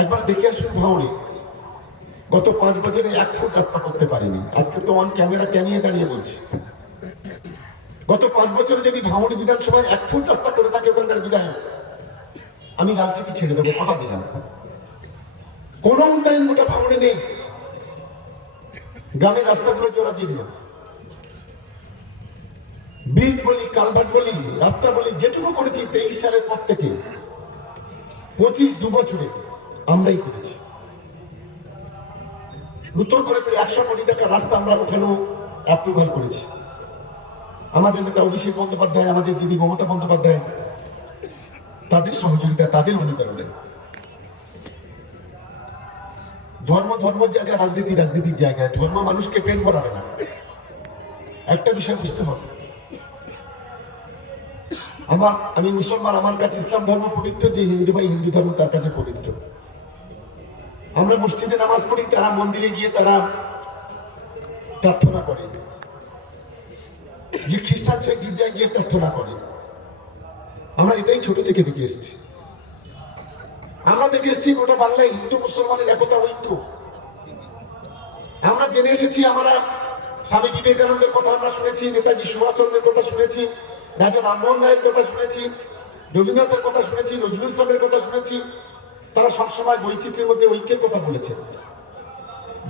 একবার দেখে আসুন ভাঙড়ে গত 5 বছরে 1 ফুট রাস্তা করতে পারেনি। আজকে তো অন ক্যামেরা টানিয়ে দাঁড়িয়ে বলছি, গত 5 বছরে যদি ভাঙড় বিধানসভায় 1 ফুট রাস্তা করে থাকে ওখানকার বিধায়ক, আমি রাজনীতি ছেড়ে দেবো, কথা দিলাম। কোনো উন্নয়ন গোটা ভাঙড়ে নেই। গ্রামের রাস্তাগুলো জোড়া দিয়ে দিল, ব্রিজ বলি, কালভার্ট বলি, রাস্তা বলি, যেটুকু করেছি 23 সালের পর থেকে 25 বছরে আমরাই করেছি। নতুন করে 100 কোটি টাকা রাস্তা আমরা ওখানেও অ্যাপ্রুভাল করেছি। আমাদের নেতা অভিষেক বন্দ্যোপাধ্যায়, আমাদের দিদি মমতা বন্দ্যোপাধ্যায়, তাদের সহযোগিতা, তাদের অনুপ্রেরণে। ধর্ম জায়গায়, রাজনীতি রাজনীতির জায়গায়। ধর্ম মানুষকে প্রেম করাবে না। একটা বিষয় বুঝতে হবে, আমি মুসলমান, আমার কাছে ইসলাম ধর্ম পবিত্র, যে হিন্দু ভাই হিন্দু ধর্ম তার কাছে পবিত্র। আমরা মসজিদে নামাজ পড়ি, তারা মন্দিরে গিয়ে তারা প্রার্থনা করে। যে খ্রিস্টান সে গির্জায় গিয়ে প্রার্থনা করে। আমরা এটাই ছোট থেকে দেখে এসেছি। আমরা দেখে এসেছি গোটা বাংলায় হিন্দু মুসলমানের একতা, ঐক্য। আমরা জেনে এসেছি, আমরা স্বামী বিবেকানন্দের কথা আমরা শুনেছি, নেতাজি সুভাষচন্দ্রের কথা শুনেছি, রাজা রামমোহন রায়ের কথা শুনেছি, রবীন্দ্রনাথের কথা শুনেছি, নজরুল ইসলামের কথা শুনেছি। তারা সবসময় বৈচিত্র্যের মধ্যে ঐক্যের কথা বলেছেন,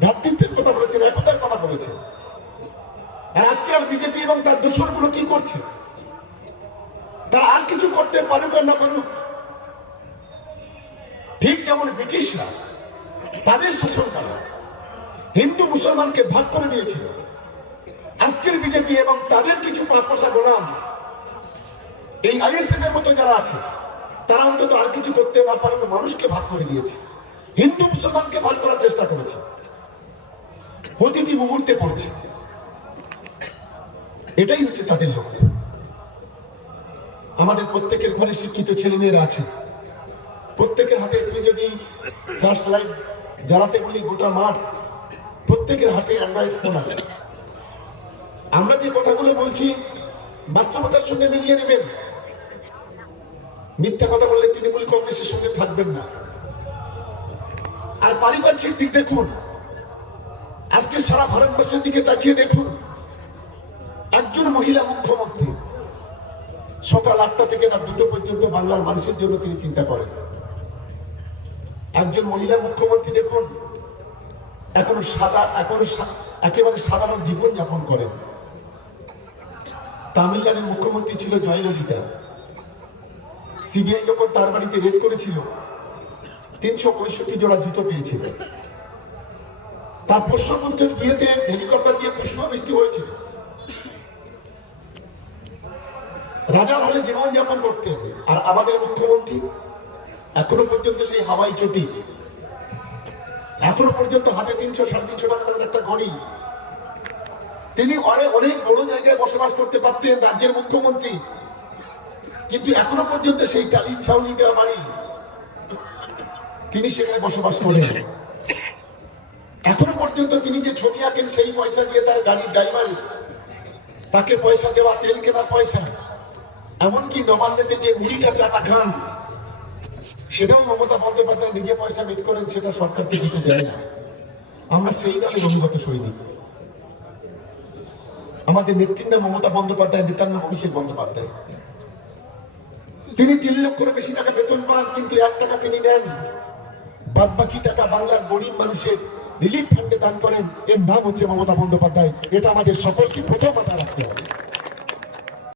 ভ্রাতৃত্বের কথা বলেছেন, একতার কথা বলেছেন। আর আজকে আর বিজেপি এবং তার দোসরগুলো কি করছে? তারা আর কিছু করতে পারুক আর না পারুক, ঠিক যেমন ব্রিটিশরা তাদের শাসনকালে হিন্দু মুসলমানকে ভাগ করে দিয়েছিল, আজকের বিজেপি এবং তাদের কিছু পাঁচপয়সা গোলাম, এই আইএসএফ এর মতো যারা আছে, তারা অন্তত আর কিছু করতে না পারলে মানুষকে ভাগ করে দিয়েছে, হিন্দু মুসলমানকে ভাগ করার চেষ্টা করেছে, প্রতিটি মুহূর্তে পড়ছে। এটাই হচ্ছে তাদের লক্ষ্য। আমাদের প্রত্যেকের ঘরে শিক্ষিত ছেলেমেয়েরা আছে, প্রত্যেকের হাতে তুমি যদি ফ্ল্যাশ লাইট জ্বালাতে বলি গোটা মাঠ, প্রত্যেকের হাতে অ্যান্ড্রয়েড ফোন আছে। আমরা যে কথাগুলো বলছি বাস্তবতার সঙ্গে মিলিয়ে নেবেন। মিথ্যা কথা বললে তৃণমূল কংগ্রেসের সঙ্গে থাকবেন না। আর পারিপার্শ্বিক দিক দেখুন, আজকে সারা ভারতবর্ষের দিকে তাকিয়ে দেখুন, একজন মহিলা মুখ্যমন্ত্রী সকাল 8টা থেকে রাত 2টো পর্যন্ত বাংলার মানুষের জন্য তিনি চিন্তা করেন। একজন মহিলা মুখ্যমন্ত্রী দেখুন, এখনো একেবারে সাধারণ জীবন যাপন করেন। তামিলনাড়ুর মুখ্যমন্ত্রী ছিল জয়ললিতা। সিবিআই যখন তার বাড়িতে রেড করেছিল 365 জোড়া জুতো পেয়েছিল। তার পোষ্যপুত্রের বিয়েতে হেলিকপ্টার দিয়ে পুষ্পবৃষ্টি হয়েছিল। রাজার হলে জীবন যাপন করতেন। আর আমাদের মুখ্যমন্ত্রী এখনো পর্যন্ত সেই হাওয়াই চটি, এখনো পর্যন্ত হাতে 300-350 টাকা দামের একটা ঘড়ি। তিনি অনেক বড় জায়গায় বসবাস করতে পারতেন রাজ্যের মুখ্যমন্ত্রী, কিন্তু এখনো পর্যন্ত সেই টালির ছাউনি দেওয়া বাড়ি, তিনি সেখানে বসবাস করেন। এখনো পর্যন্ত তিনি যে ছবি আঁকেন সেই পয়সা দিয়ে তার গাড়ির ড্রাইভার তাকে পয়সা দেওয়া, তেল কেনার পয়সা, এমনকি নবান্নেতে যে মুড়িটা চাটা খান সেটাও মমতা বন্দ্যোপাধ্যায় নিজে পয়সা মিট করেন, সেটা সরকারকে দিতে দেয় না। আমরা সেই দলের অনুগত সৈনিক। আমাদের নেত্রীর নাম মমতা বন্দ্যোপাধ্যায়, নেতার নাম অভিষেক বন্দ্যোপাধ্যায়। তিনি 3 লক্ষের বেশি টাকা বেতন পান, কিন্তু 1 টাকা তিনি নেন, বাদ বাকি টাকা বাংলার গরিব মানুষের রিলিফ ফান্ডে দান করেন। এর নাম হচ্ছে মমতা বন্দ্যোপাধ্যায়। এটা আমাদের সকলকে প্রথম মাথায় রাখতে হবে।